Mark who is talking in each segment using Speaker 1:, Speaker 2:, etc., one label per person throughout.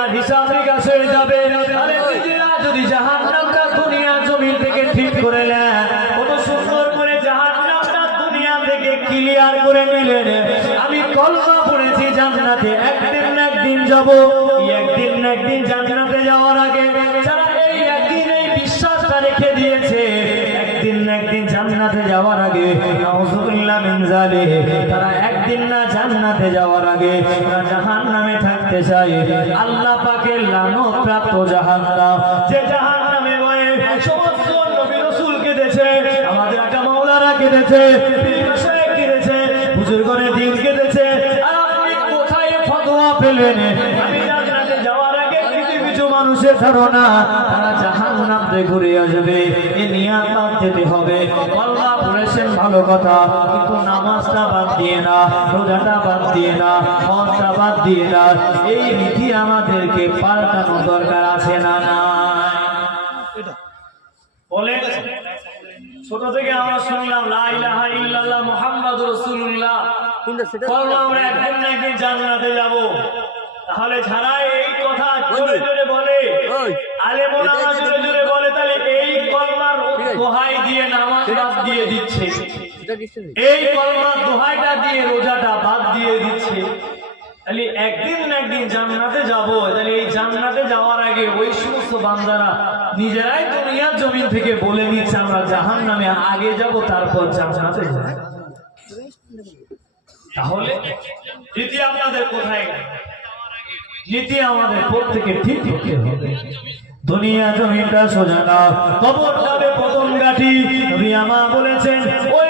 Speaker 1: আপনার হিসাব নিকাশ হয়ে যাবে। আরে নিজেরা যদি জাহান্নামটা দুনিয়া জমিন থেকে ঠিক করে নেন কত সুন্দর করে জাহান্নামটা দুনিয়া থেকে ক্লিয়ার করে নিলেন আমি কলমা পড়েছি জান্নাতে, একদিন না একদিন যাব। একদিন না একদিন জান্নাতে যাওয়ার আগে যারা এই একদিন এই বিশ্বাসটা রেখে দিয়েছে, একদিন না একদিন জান্নাতে যাওয়ার আগে, নাউজুবিল্লাহ মিন জালিহ তারা একদিন না জান্নাতে যাওয়ার আগে জাহান্নামে থাকতে চায় আল্লাহ পাকের লানত প্রাপ্ত জাহান্নাম। যে জাহান্নামে বয়ে সমস্ত নবী রাসূল কেঁদেছে, আমাদের একটা মাওলানা কেঁদেছে কেঁদেছে বুজুর্গনে দিন কেঁদেছে ধারণা, তারা জাহান্নামে ঘুরে আসবে, এ নিয়াত যেতে হবে। আল্লাহ ভালো কথা কিন্তু নামাজটা বাদ দিয়ে না রোজাটা বাদ দিয়ে না মনটা বাদ দিয়ে না এই নীতি আমাদেরকে পাল্টানো দরকার আছে না ছোট থেকে আমরা শুনলাম লা ইলাহা ইল্লাল্লাহ মুহাম্মাদুর রাসূলুল্লাহ। বলল আমরা একদিন না একদিন জান্নাতে যাব। তাহলে যারা এই কথা জোরে জোরে বলে আলেম ওলামা জোরে জোরে বলে তাহলে এই কলমার দোহাই দিয়ে নামাজ বাদ দিয়ে দিচ্ছে এই কলমার দোহাইটা দিয়ে রোজাটা বাদ দিয়ে দিচ্ছে। তাহলে একদিন না একদিন জান্নাতে যাব। তাহলে এই জান্নাতে যাওয়ার আগে ওই সমস্ত বান্দারা নিজেরাই দুনিয়ার জমিন থেকে বলে নিচ্ছে, আমরা জাহান নামে আগে যাব, তারপর জান্নাতে যাব। তাহলে নীতি আপনাদের কোথায়? নীতি আমাদের প্রত্যেকে ঠিক করতে হবে। দুনিয়া জমিটা সোজা না। কবর যাবে প্রথম গাঠি আমা বলেছেন, ওই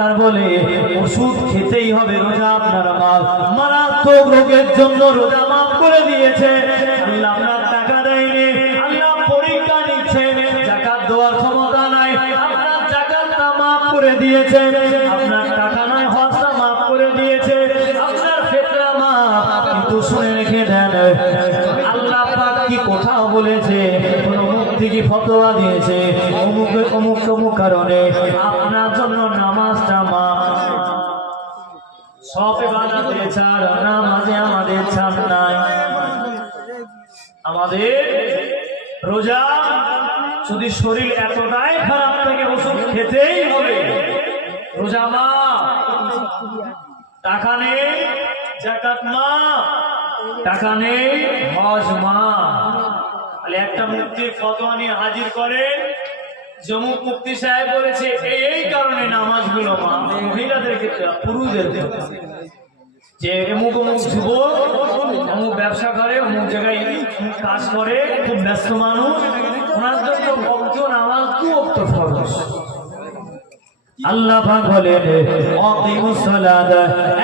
Speaker 1: ডাক্তার বলে, ওষুধ খেতেই হবে রোজা আপনার মাল। মারাত্মক রোগের জন্য রোজা মাফ করে দিয়েছে। আল্লাহ টাকা পরীক্ষা দেওয়ার ক্ষমতা নাই মাফ করে দিয়েছে টাকা হজটা মাফ করে দিয়েছে শুনে কি কোথাও বলেছে, কোন মুক্তি কি ফতোয়া দিয়েছে। অমুক অমুক অমুক কারণে আপনার জন্য নামাজটা মা। সব বাজাতে ছাড়, নামাজে আমাদের ছাড় নাই। আমাদের রোজা যদি শরীর এতটাই খারাপ থেকে, ওষুধ খেতেই হবে। রোজা মা, টাকা নেই, জাকাত মা, টাকা নেই, হজ মা। ব্যবসা করে, অমুক জায়গায় কাজ করে, খুব ব্যস্ত মানুষ, ওনার জন্য ভক্ত নামাজ দু অক্ত ফরজ। আল্লাহ পাক বলেন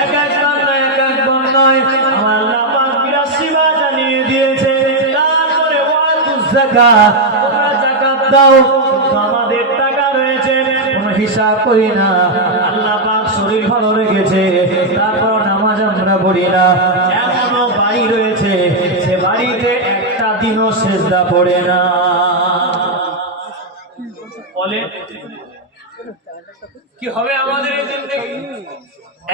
Speaker 1: এক এক ওয়াতুজ তোমরা যাকাত দাও আমাদের টাকা রয়েছে, কোনো হিসাব করি না। আল্লাহ পাক শরীর ভালো রেখেছে, তারপর নামাজ আমরা পড়ি না। এমনও বাড়ি রয়েছে, সে বাড়িতে একটা দিনও সেজদা পড়ে না। বলে কি হবে আমাদের এই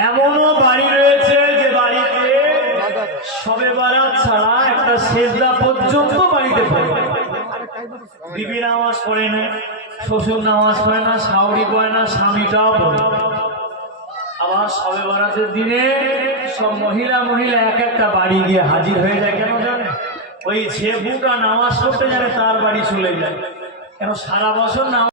Speaker 1: এমনও বাড়ি রয়েছে যে বাড়িতে সবে বারাত ছাড়া একটা সেজদা পর্যন্ত বাড়িতে পড়ে না। বিবি নামাজ পড়ে না, শ্বশুর নামাজ পড়ে না, সাউরি পড়ে না, স্বামীটাও পড়ে আবার সবে বারাতের দিনে সব মহিলা মহিলা এক একটা বাড়ি গিয়ে হাজির হয়ে যায়, কেন জানে? ওই যে বুটা নামাজ পড়তে জানে তার বাড়ি চলে যায়। কেন সারা বছর নামাজ